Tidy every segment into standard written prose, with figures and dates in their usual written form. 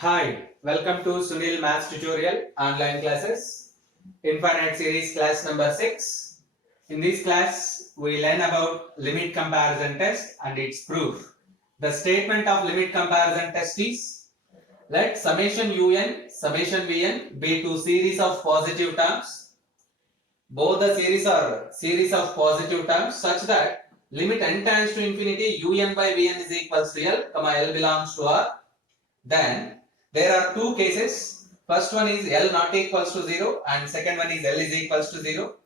Hi, welcome to Sunil Maths Tutorial online classes. Infinite series class number 6. In this class, we learn about limit comparison test and its proof. The statement of limit comparison test is: let summation un, summation vn be two series of positive terms. Both the series are series of positive terms such that limit n tends to infinity un by vn is equals to L, L belongs to R. Then there are two cases. First one is L not equals to 0 and second one is L is equals to 0.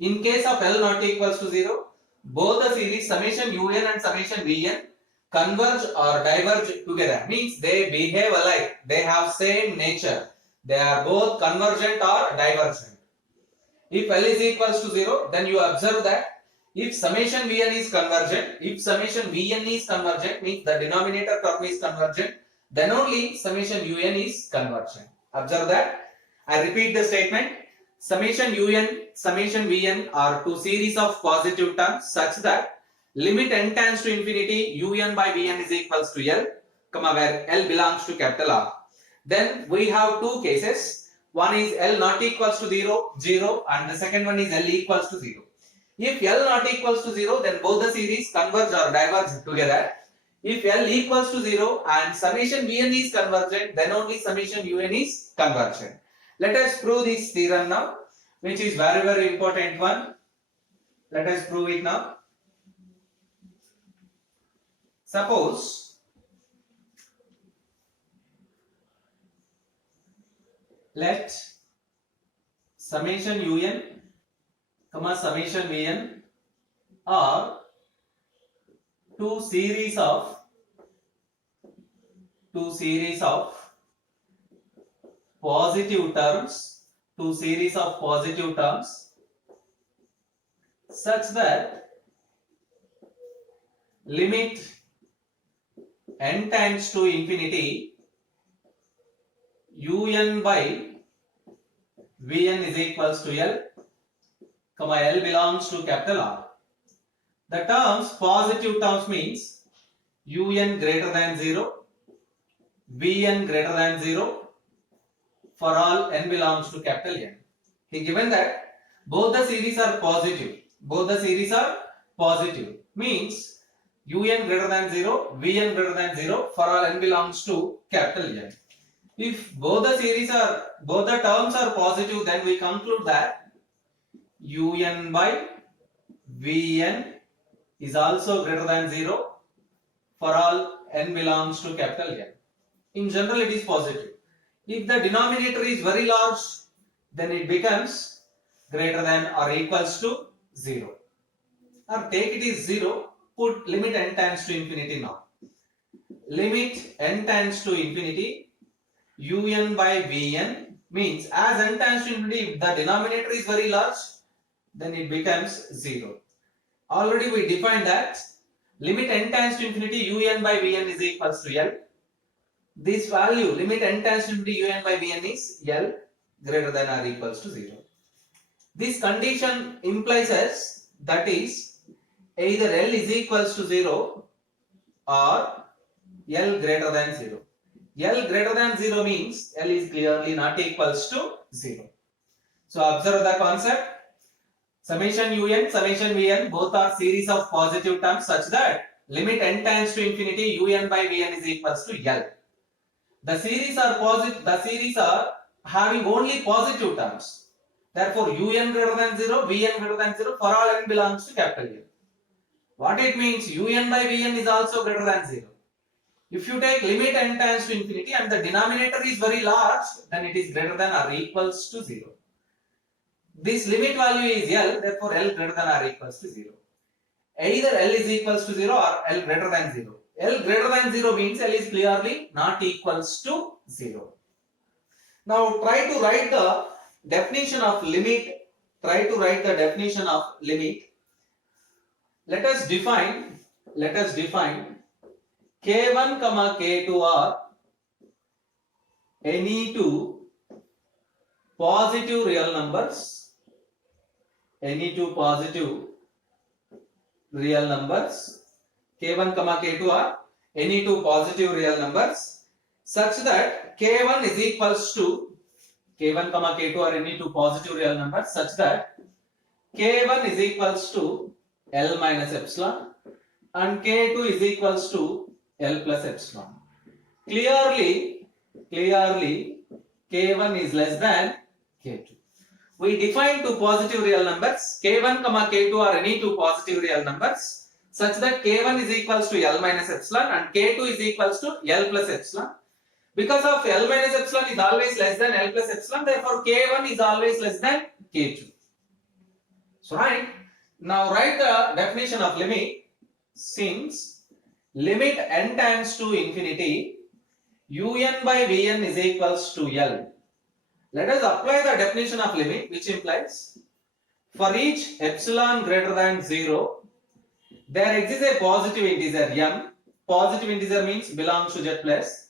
In case of L not equals to 0, both the series summation un and summation vn converge or diverge together. Means they behave alike. They have same nature. They are both convergent or divergent. If L is equals to 0, then you observe that if summation vn is convergent, means the denominator term is convergent, then only summation un is convergent. Observe that. I repeat the statement. Summation un, summation vn are two series of positive terms such that limit n tends to infinity un by vn is equals to L, where L belongs to capital R. Then we have two cases. One is L not equals to 0, and the second one is L equals to 0. If L not equals to 0, then both the series converge or diverge together. If L equals to 0 and summation Vn is convergent, then only summation Un is convergent. Let us prove this theorem now, which is very important one. Let us prove it now. Suppose let summation Un, summation Vn are two series of positive terms, such that limit n tends to infinity un by vn is equals to L, L belongs to capital R. The terms, positive terms means un greater than 0, vn greater than 0 for all n belongs to capital N. He given that both the series are positive. Means un greater than 0, vn greater than 0 for all n belongs to capital N. If both the terms are positive, then we conclude that un by vn is also greater than 0 for all n belongs to capital N. In general, it is positive. If the denominator is very large, then it becomes greater than or equals to 0. Or take it is 0, put limit n tends to infinity now. Limit n tends to infinity un by vn means as n tends to infinity, if the denominator is very large, then it becomes 0. Already we defined that limit n tends to infinity un by vn is equals to L. This value limit n tends to infinity un by vn is L greater than or equals to 0. This condition implies us that is either L is equals to 0 or L greater than 0. L greater than 0 means L is clearly not equals to 0. So observe the concept. Summation un, summation vn both are series of positive terms such that limit n tends to infinity un by vn is equals to L. The series are having only positive terms. Therefore, un greater than 0, vn greater than 0 for all n belongs to capital N. What it means? Un by vn is also greater than 0. If you take limit n tends to infinity and the denominator is very large, then it is greater than or equals to 0. This limit value is L, therefore L greater than or equals to 0. Either L is equals to 0 or L greater than 0. L greater than 0 means L is clearly not equals to 0. Now try to write the definition of limit. Let us define K1, K2 are any two positive real numbers. K1, K2 are any two positive real numbers such that k1 is equals to k1 comma k2 are any two positive real numbers such that k1 is equals to L minus epsilon and k2 is equals to L plus epsilon. Clearly k1 is less than k2. We define two positive real numbers k1 comma k2 are any two positive real numbers such that k1 is equals to L minus epsilon and k2 is equals to L plus epsilon. Because of L minus epsilon is always less than L plus epsilon, therefore k1 is always less than k2. So right, now write the definition of limit. Since limit n tends to infinity, un by vn is equals to L. Let us apply the definition of limit, which implies for each epsilon greater than 0, there exists a positive integer m. Positive integer means belongs to z plus,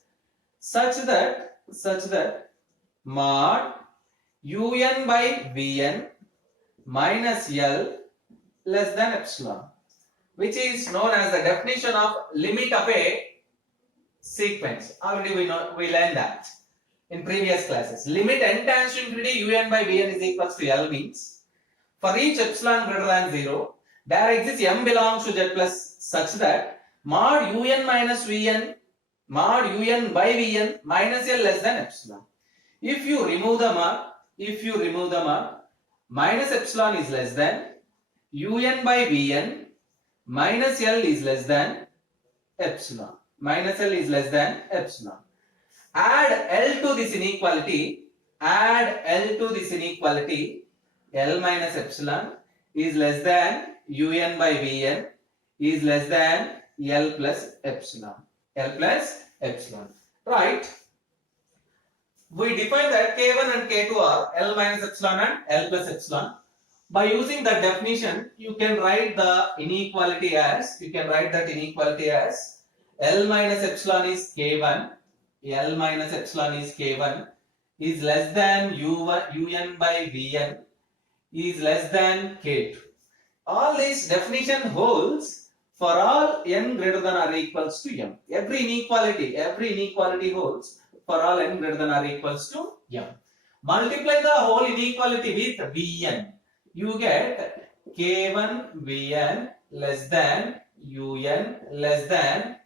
such that mod un by vn minus L less than epsilon, which is known as the definition of limit of a sequence. Already we learned that in previous classes. Limit n tends to infinity un by vn is equals to L means for each epsilon greater than 0, there exists m belongs to z plus such that mod un minus vn mod un by vn minus L less than epsilon. If you remove the mod, minus epsilon is less than un by vn minus L is less than epsilon. Minus L is less than epsilon. Add L to this inequality. L minus epsilon is less than un by vn is less than L plus epsilon. Right? We define that k1 and k2 are L minus epsilon and L plus epsilon. By using that definition, you can write the inequality as L minus epsilon is k1. L minus epsilon is k1 is less than un by vn is less than k2. All this definition holds for all n greater than or equals to m. Every inequality holds for all n greater than or equals to m. Multiply the whole inequality with vn. You get k1 vn less than un less than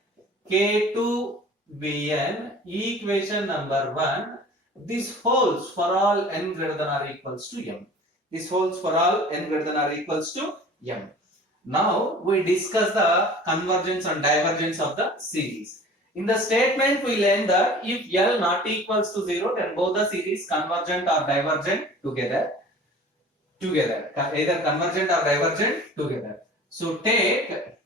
k2 vn, equation number 1. This holds for all n greater than or equals to m. Now we discuss the convergence and divergence of the series. In the statement we learned that if L not equals to 0, then both the series convergent or divergent together. Either convergent or divergent together. So take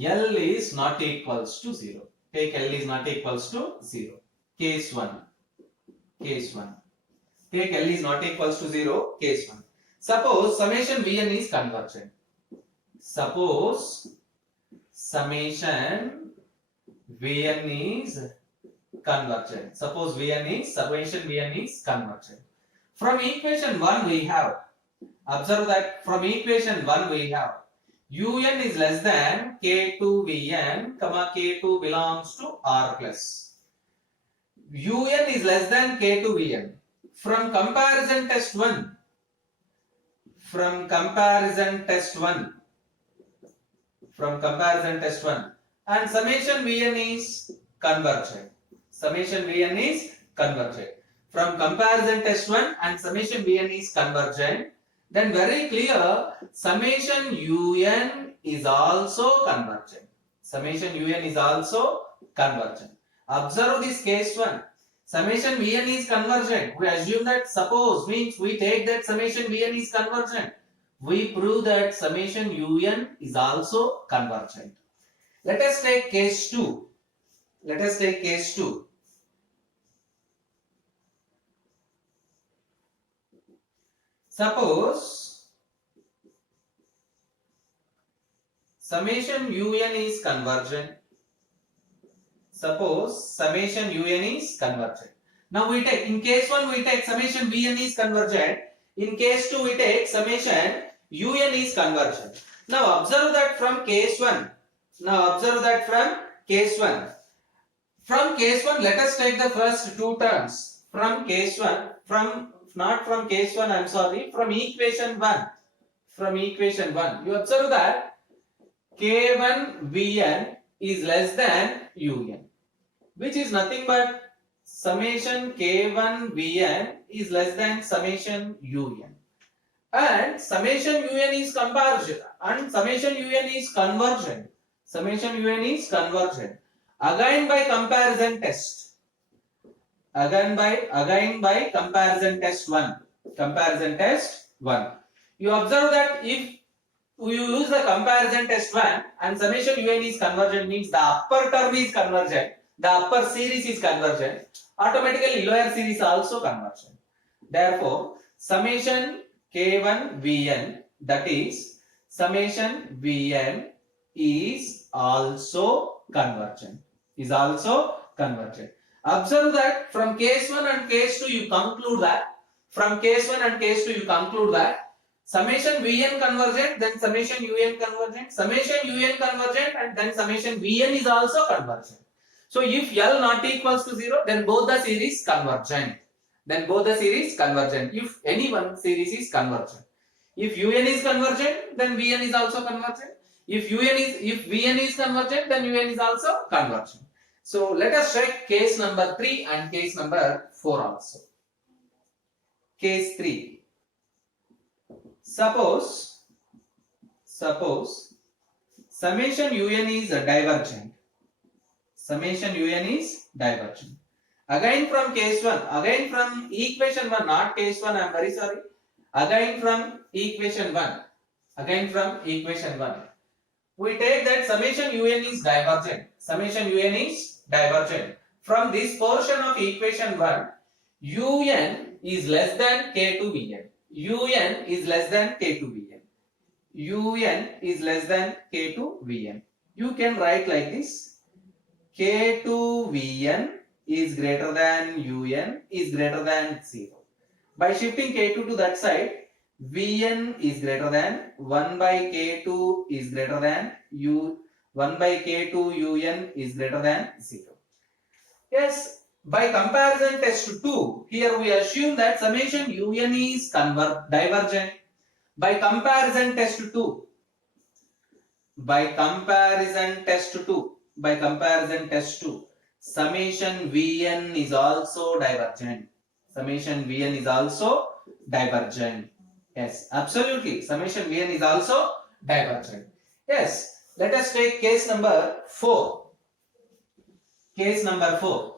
L is not equals to 0. Case 1. Take L is not equals to 0. Case 1. Suppose summation Vn is convergent. Summation Vn is convergent. From equation 1 we have, observe that from equation 1 we have un is less than k2 vn, k2 belongs to r plus. Un is less than k2 vn. From comparison test 1, and summation Vn is convergent. From comparison test 1 and summation Vn is convergent, then very clear summation un is also convergent. Observe this case 1. Summation Vn is convergent. We assume that suppose means we take that summation Vn is convergent. We prove that summation un is also convergent. Let us take case 2. Suppose summation un is convergent. Now we take, in case 1 we take summation Vn is convergent. In case 2 we take summation un is convergent. Now observe that from case 1. From case 1, let us take the first two terms. From case 1, not from case 1, I am sorry, from equation 1. From equation 1, you observe that K1 Vn is less than Un, which is nothing but summation K1 Vn is less than summation Un. And summation Un is convergent and summation Un is convergent. Summation Un is convergent. Again by comparison test. Again by comparison test 1. Comparison test 1. You observe that if you use the comparison test 1 and summation Un is convergent, means the upper term is convergent, the upper series is convergent, automatically lower series also convergent. Therefore, summation K1 Vn, that is summation Vn is also convergent. Is also convergent. Observe that from case 1 and case 2 you conclude that summation Vn convergent, then summation Un convergent, summation Un convergent, and then summation Vn is also convergent. So if L not equals to 0, then both the series convergent. If any one series is convergent. If Un is convergent, then Vn is also convergent. If Vn is convergent, then Un is also convergent. So let us check case number 3 and case number 4 also. Case 3. Suppose summation Un is divergent. Summation Un is divergent. Again from case 1, again from equation 1, not case 1, I am very sorry. Again from equation 1. We take that summation Un is divergent. Summation Un is divergent. From this portion of equation 1, Un is less than K2 Vn. Un is less than K2 Vn. Un is less than K2 Vn. You can write like this. K2 Vn is greater than Un is greater than 0. By shifting K2 to that side, Vn is greater than 1 by K2 is greater than 1 by K2 Un is greater than 0. Yes, by comparison test 2, here we assume that summation Un is divergent. By comparison test 2, summation Vn is also divergent. Yes, absolutely. Summation Vn is also divergent. Yes, let us take case number 4. Case number 4.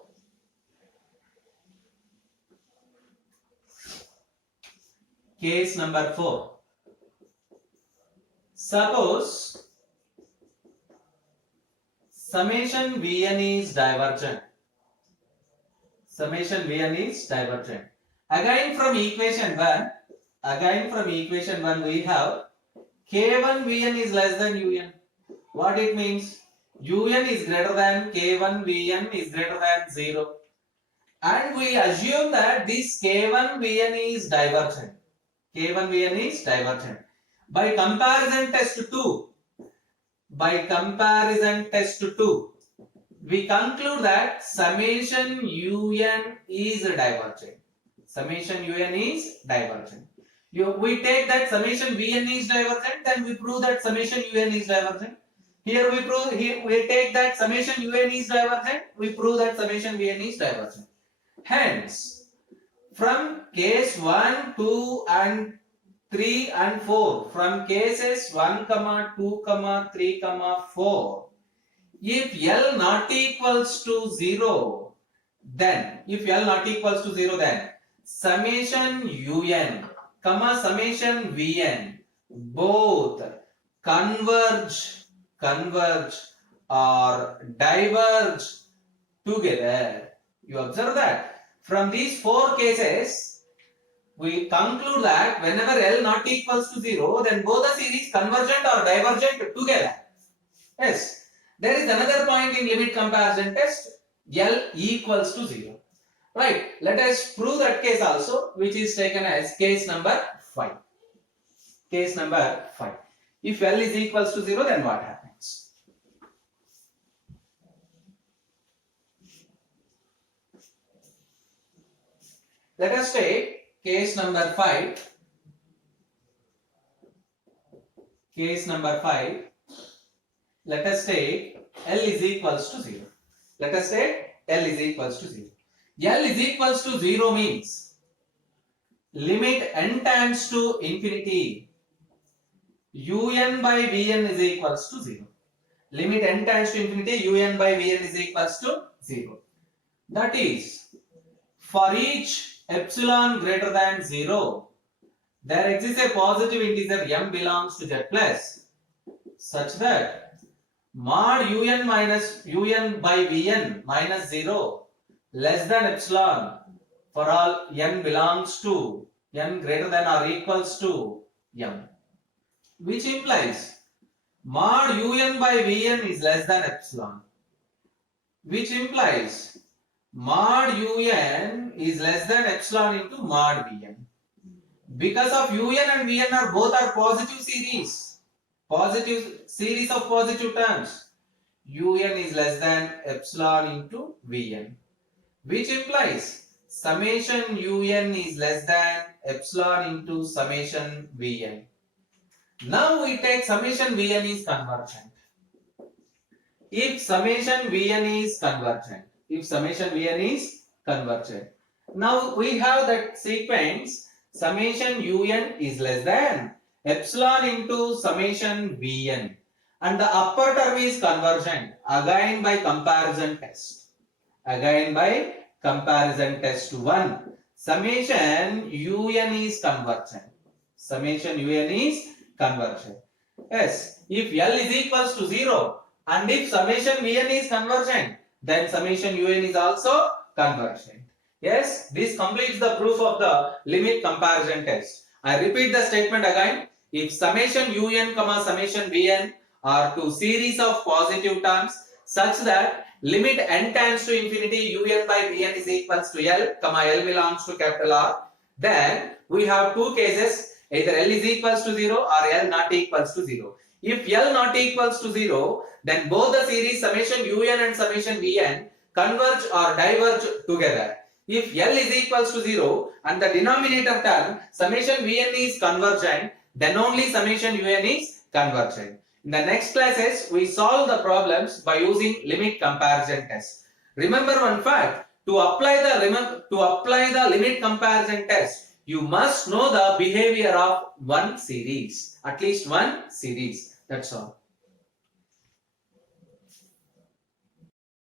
Case number 4. Suppose summation Vn is divergent. Again from equation 1, we have K1 Vn is less than Un. What it means? Un is greater than K1 Vn is greater than 0. And we assume that this K1 Vn is divergent. By comparison test 2, we conclude that summation Un is divergent. We take that summation Vn is divergent, then we prove that summation Un is divergent. Here we take that summation Un is divergent, we prove that summation Vn is divergent. Hence, from case 1, 2 and 3 and 4, from cases 1, 2, 3, 4, if L not equals to 0, then summation Un, summation Vn both converge or diverge together. You observe that from these 4 cases, we conclude that whenever L not equals to 0, then both the series convergent or divergent together. Yes, there is another point in limit comparison test, L equals to 0. Right, let us prove that case also, which is taken as case number 5. If L is equals to 0, then what happens? Let us take case number 5. Case number 5. Let us take L is equals to 0. Let us take L is equals to 0. L is equals to 0 means limit n tends to infinity. Un by Vn is equals to 0. Limit n tends to infinity, Un by Vn is equals to 0. That is, for each epsilon greater than 0, there exists a positive integer m belongs to z plus, such that mod Un minus Un by Vn minus 0 less than epsilon for all n belongs to n greater than or equals to m, which implies mod Un by Vn is less than epsilon, which implies mod Un is less than epsilon into mod Vn. Because of Un and Vn are both are positive series of positive terms, Un is less than epsilon into Vn, which implies summation Un is less than epsilon into summation Vn. Now we take summation Vn is convergent. If summation Vn is convergent, now we have that sequence summation Un is less than epsilon into summation Vn, and the upper term is convergent again by comparison test. 1. Summation Un is convergent. Yes, if L is equals to 0 and if summation Vn is convergent, then summation Un is also convergent. Yes, this completes the proof of the limit comparison test. I repeat the statement again. If summation Un comma summation Vn are two series of positive terms such that limit n tends to infinity Un by Vn is equals to L, comma L belongs to capital R, then we have two cases. Either L is equals to 0 or L not equals to 0. If L not equals to 0, then both the series summation Un and summation Vn converge or diverge together. If L is equals to 0 and the denominator term summation Vn is convergent, then only summation Un is convergent. In the next classes, we solve the problems by using limit comparison test. Remember one fact: to apply the limit comparison test, you must know the behavior of one series, at least one series. That's all.